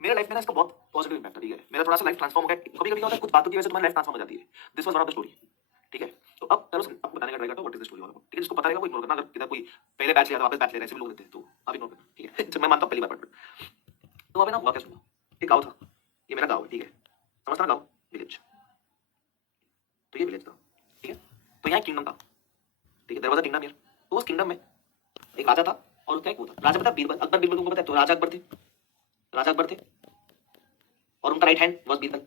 मेरे लाइफ में ना इसका बहुत पॉजिटिव इम्पैक्ट है, ठीक है। मेरा थोड़ा सा लाइफ ट्रांसफॉर्म हो गया। कभी कभी होता है कुछ बातों की वजह से तुम्हारी लाइफ ट्रांसफॉर्म हो जाती है। This was one of the story, ठीक है। तो अब चलो आपको बताने का ट्राई करता हूँ what is the story all about, ठीक है। जिसको पता रहेगा वो इग्नोर करना, अगर किधर कोई पहले बैच लिया था वापस बैच ले रहा है, ऐसे भी लोग देते हैं, तो आप इग्नोर करना, ठीक है। जब मैं मानता हूँ पहली बार पढ़। तो वहाँ पे ना हुआ क्या सुनो, एक गाँव था, ये मेरा गाँव है, ठीक है। समझता ना गाँव, विलेज, तो ये विलेज था, ठीक है। तो यहाँ एक किंगडम था, ठीक है। There was a kingdom here. तो उस किंगडम में एक राजा था और उसका एक वो था, राजा पता है बीरबल, अकबर बीरबल तुमको पता है, तो राजा अकबर थे, राजा अकबर थे और उनका राइट हैंड वाज बीरबल।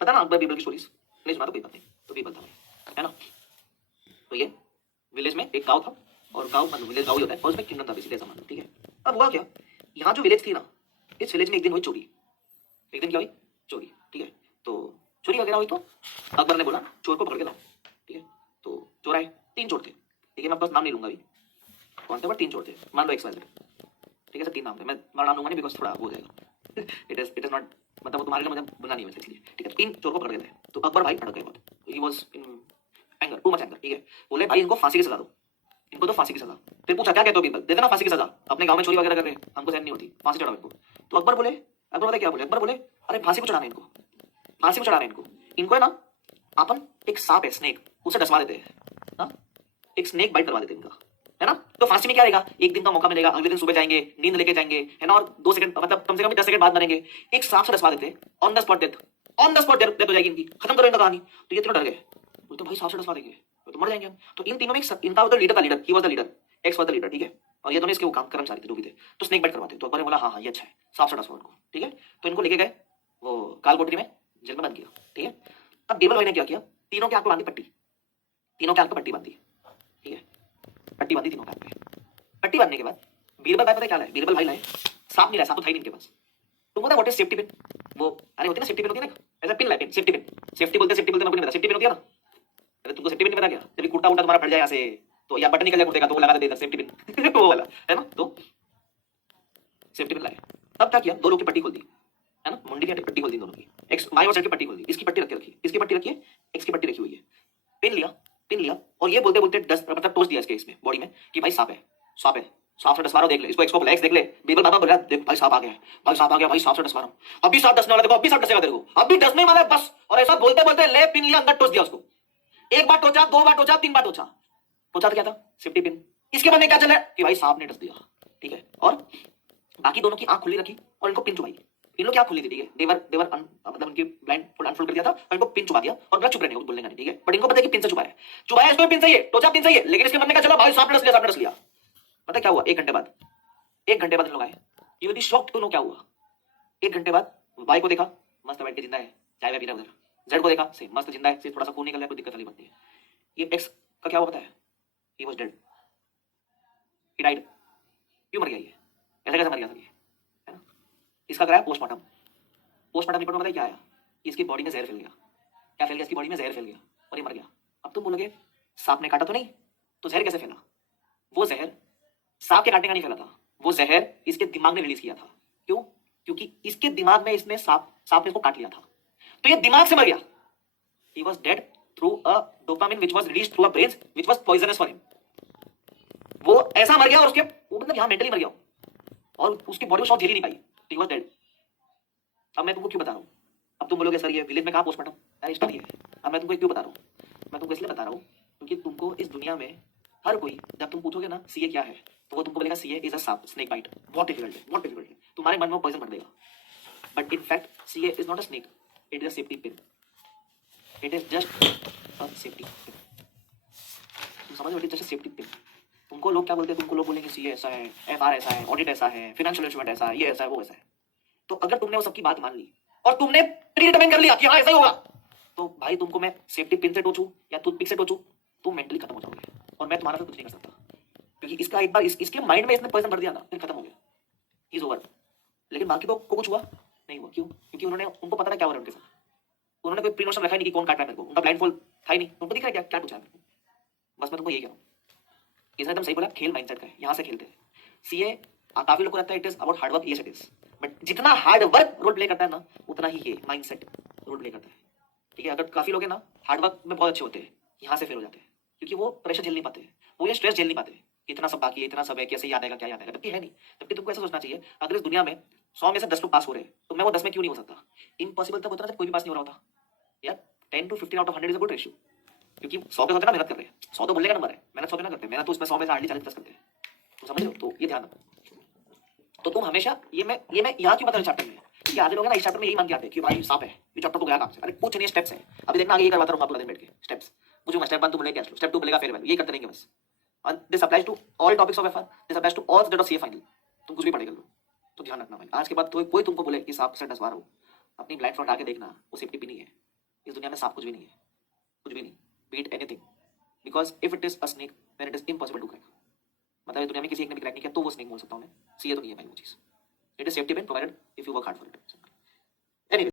पता ना अकबर बीरबल की स्टोरीज, नहीं सुना तो कोई बात नहीं, तो बीरबल था है ना। तो ये विलेज में एक गांव था, और गांव मतलब विलेज गांव ही होता है, और उसमें किंगडम था बेसिकली, ऐसा मान लो, ठीक है। अब हुआ क्या, यहाँ जो विलेज थी ना, इस विलेज में एक दिन हुई चोरी। एक दिन क्या हुई, चोरी, ठीक है। तो चोरी वगैरह हुई तो अकबर ने बोला चोर को पकड़ के लाओ, ठीक है। तो चोर आए, 3 चोर थे, ठीक है। मैं आपका नाम नहीं लूंगा अभी कौन थे, बट 3 चोर थे, मान लो एक्स वाई, ठीक है। सर 3 नाम थे, मैं तुम्हारा नाम लूंगा नहीं बिकॉज थोड़ा वो हो जाएगा। इट इज नॉट, मतलब वो तुम्हारे लिए मुझे बुला नहीं है वैसे, इसलिए, ठीक है। 3 चोर को पकड़ के थे, तो अकबर भाई भड़क गए बहुत, he was in anger, too much anger, ठीक है। बोले भाई इनको फांसी की सजा दो, इनको तो फांसी की सजा। फिर पूछा क्या कहते हो बीरबल, दे देना फांसी की सजा, अपने गांव में चोरी वगैरह कर रहे हैं, हमको सहन नहीं होती, फांसी चढ़ाओ इनको। तो अकबर बोले, अकबर पता क्या बोले, अकबर बोले अरे फांसी को चढ़ाना इनको, फांसी को चढ़ा रहे हैं इनको, इनको है ना अपन एक सांप है स्नेक, उसे डसवा देते हैं ना, एक स्नेक बाइट करवा देते हैं इनका, है ना। तो फांसी में क्या रहेगा, एक दिन का मौका मिलेगा, अगले दिन सुबह जाएंगे, नींद लेके जाएंगे, है ना, और 2 सेकंड मतलब कम से कम 10 सेकंड बाद मरेंगे। एक सांप से डसवा देते हैं, on the spot death, on the spot death हो जाएगी इनकी, खत्म करो इनका कहानी। तो ये तीनों डर गए, बोलते भाई सांप से डसवा देंगे तो मर जाएंगे हम। तो इन तीनों में इनका उधर लीडर था, leader, he was the leader, x was the leader, ठीक है। और ये दोनों इसके वो काम कर्मचारी थे, जो भी थे। तो स्नेक बाइट करवाते, तो अकबर ने बोला हाँ हाँ ये अच्छा है, सांप से डसवा उनको, ठीक है। तो इनको लेके गए वो काल कोठरी में, जेल में बंद किया, ठीक है। अब बीरबल भाई ने क्या किया, तीनों के आंख पे बांधी पट्टी, तीनों के आंख पे पट्टी बांधी, ठीक है। पट्टी बांधी तीनों के आंख पे, पट्टी बांधने के बाद बीरबल भाई पता क्या लाए, बीरबल भाई लाए सांप नहीं लाए, सांप तो था ही नहीं इनके पास। तुमको पता व्हाट इज सेफ्टी पिन, वो अरे होती है ना सेफ्टी पिन, होती है ना ऐसा पिन लाए, पिन, सेफ्टी पिन, सेफ्टी बोलते मेरे को नहीं पता, सेफ्टी पिन होती है ना। अरे तुमको सेफ्टी पिन नहीं पता क्या, जब कुर्ता उल्टा तुम्हारा फट जाए यहाँ से, तो या बटन निकल जाए कुर्ते का, तो वो लगा देते सेफ्टी पिन वो वाला, है ना। तो सेफ्टी पिन लाए। अब क्या किया, 2 लोग की पट्टी खोल दी, है ना, मुंडी की पट्टी खोल दी दोनों की, एक्स वाई और जेड की पट्टी खोल दी, इसकी पट्टी रखी, इसकी पट्टी रखी है, एक्स की पट्टी रखी हुई है। पिन लिया, पिन लिया, और ये बोलते बोलते 10 मतलब टोच दिया इसके इसमें बॉडी में कि भाई सांप है, सांप है, सांप से डसवा रहा हूं, देख ले इसको, एक्स को बोला, एक्स देख ले। बीरबल बाबा बोला देख भाई सांप आ गया है, भाई सांप आ गया, भाई सांप से डसवा रहा हूं, अभी सांप डसने वाला, देखो अभी सांप डसेगा तेरे को, अभी डसने वाला है बस। और ऐसा बोलते बोलते ले पिन लिया, अंदर टोच दिया उसको, 1 बार टोचा, 2 बार टोचा, 3 बार टोचा, पूछा तो क्या था, सेफ्टी पिन। इसके बाद में क्या चला कि भाई सांप ने डस दिया, ठीक है। और बाकी दोनों की आंख खुली रखी और इनको पिन चुभाई, इन लोग की आंख खुली थी, ठीक है। देवर मतलब उनकी ब्लाइंड फोल्ड अनफोल्ड कर दिया था और इनको पिन चुबा दिया, और गला चुप रहने को बोलने का नहीं, ठीक है। बट इनको पता है कि पिन से चुभाया है, चुभाया इसको पिन सही है, टोचा पिन सही है, लेकिन इसके मन में क्या चला, भाई सांप ने डस लिया, सांप ने डस लिया। पता क्या हुआ, 1 घंटे बाद, 1 घंटे बाद इन लोग आए, you will be shocked to know क्या हुआ। 1 घंटे बाद भाई को देखा, मस्त बैठ के जिंदा है, चाय वाय पी रहा है उधर। जेड को देखा, सेम मस्त जिंदा है, सिर्फ थोड़ा सा खून निकल रहा है, कोई दिक्कत वाली बात नहीं है। ये एक्स का क्या हुआ पता है, he was dead, he died. क्यों मर गया ये, ऐसा कैसे मर गया था ये, है ना। इसका कराया पोस्टमार्टम, पोस्टमार्टम रिपोर्ट में पता है क्या आया, इसकी बॉडी में जहर फैल गया। क्या फैल गया, इसकी बॉडी में जहर फैल गया और ये मर गया। अब तुम बोलोगे सांप ने काटा तो नहीं, तो जहर कैसे फैला, वो जहर सांप के काटने का नहीं फैला था, वो जहर इसके दिमाग ने रिलीज किया था। क्यों, क्योंकि इसके दिमाग में इसने सांप ने इसको काट लिया था, तो ये दिमाग से मर गया। He was dead through a dopamine which was released through a brain which was poisonous for him. वो ऐसा मर गया, और उसके वो मतलब यहां मेंटली मर गया, और उसकी बॉडी को शॉक झेल ही नहीं पाई, ही वाज डेड। अब मैं तुमको क्यों बता रहा हूं, अब तुम बोलोगे सर ये विलेज में कहां पोस्टमार्टम, अरे स्टोरी है। अब मैं तुमको क्यों बता रहा हूं, मैं तुमको इसलिए बता रहा हूं क्योंकि तुमको इस दुनिया में हर कोई, जब तुम पूछोगे ना सीए क्या है, तो वो तुमको बोलेगा CA is a snake bite, बहुत डिफिकल्ट है, बहुत डिफिकल्ट है, तुम्हारे मन में पॉइजन भर देगा। But in fact CA is not a snake, it is a safety pin, it is just a safety pin. तुम समझ लो, it is just a safety pin. तुमको लोग क्या बोलते हैं, तुमको लोग बोलेंगे सीए ऐसा है, एफआर ऐसा है, ऑडिट ऐसा है, फाइनेंशियल इंस्ट्रूमेंट ऐसा है, ये ऐसा है, वो ऐसा है। तो अगर तुमने वो सबकी बात मान ली और तुमने प्रीडिटरमाइन कर लिया कि हाँ ऐसा ही होगा, तो भाई तुमको मैं सेफ्टी पिन से टोचूं या टूथपिक से टोचूं, तुम मेंटली खत्म हो जाओगे, और मैं तुम्हारा साथ कुछ नहीं कर सकता, क्योंकि इसका एक बार इसके माइंड में इसने पॉइजन भर दिया ना, फिर खत्म हो गया, इज ओवर। लेकिन बाकी तो को कुछ हुआ नहीं हुआ, क्यों, क्योंकि उन्होंने, उनको पता ना क्या हो रहा है उनके साथ, उन्होंने कोई प्री नोशन रखा ही नहीं कि कौन काट रहा है मेरे को, उनका ब्लाइंड फोल्ड था ही नहीं, उनको दिख रहा है क्या क्या टूचा है मेरे को। बस मैं तुमको यही कह रहा हूँ, इसने एकदम सही बोला, खेल माइंडसेट का है, यहाँ से खेलते हैं। सीए काफी लोग को लगता है it is about hard work, ये इट इज, बट जितना हार्ड वर्क रोल प्ले करता है ना, उतना ही ये माइंडसेट रोल प्ले करता है, ठीक है। अगर काफी लोग है ना हार्ड वर्क में बहुत अच्छे होते हैं, यहाँ से फेल हो जाते हैं, क्योंकि वो प्रेशर झेल नहीं पाते, वो ये स्ट्रेस झेल नहीं पाते, इतना सब बाकी है, इतना सब है, कैसे याद आएगा, क्या याद आएगा, जबकि है नहीं। जबकि तुमको ऐसा सोचना चाहिए, अगर इस दुनिया में 100 में से 10 लोग पास हो रहे हैं तो मैं वो 10 में क्यों नहीं हो सकता? इम्पॉसिबल तब होता ना जब कोई भी पास नहीं हो रहा होता यार। 10 to 15 out of 100 is a good ratio, क्योंकि 100 पे होते ना मेहनत कर रहे हैं, 100 तो बोलने का नंबर है, मेहनत 100 पे ना करते, मेहनत तो उसमें 100 में से हार्डली 40-50 करते हैं। तो समझ रहे हो? तो ये ध्यान रखो। तो तुम हमेशा ये मैं यहाँ क्यों बता रहा चैप्टर में, क्योंकि आधे लोग है ना इस चैप्टर में यही मान के आते हैं कि भाई सांप है, ये चैप्टर तो गया काम से। अरे कुछ नहीं, स्टेप्स है। अभी देखना आगे ये करवाता रहूंगा पूरा दिन बैठ के स्टेप्स। पूछूंगा स्टेप 1 तुम बोलेगा स्टेप 2 बोलेगा फेयरवेल, ये करते रहेंगे बस। और this applies to all topics of FR, this applies to all subject of CA final. तुम कुछ भी पढ़े कर लो। तो ध्यान रखना भाई, आज के बाद कोई तुमको बोले कि सांप से डसवा रहा हूँ, अपनी ब्लाइंड फ्रंट आके देखना, वो सेफ्टी भी नहीं है। इस दुनिया में सांप कुछ भी नहीं है, कुछ भी नहीं। Beat anything, because if it is a snake then it is impossible to crack. मतलब इस दुनिया में किसी एक ने भी क्रैक नहीं किया तो वो स्नेक बोल सकता हूँ मैं। सीए तो नहीं है भाई वो चीज़। It is safety pin provided if you work hard for it.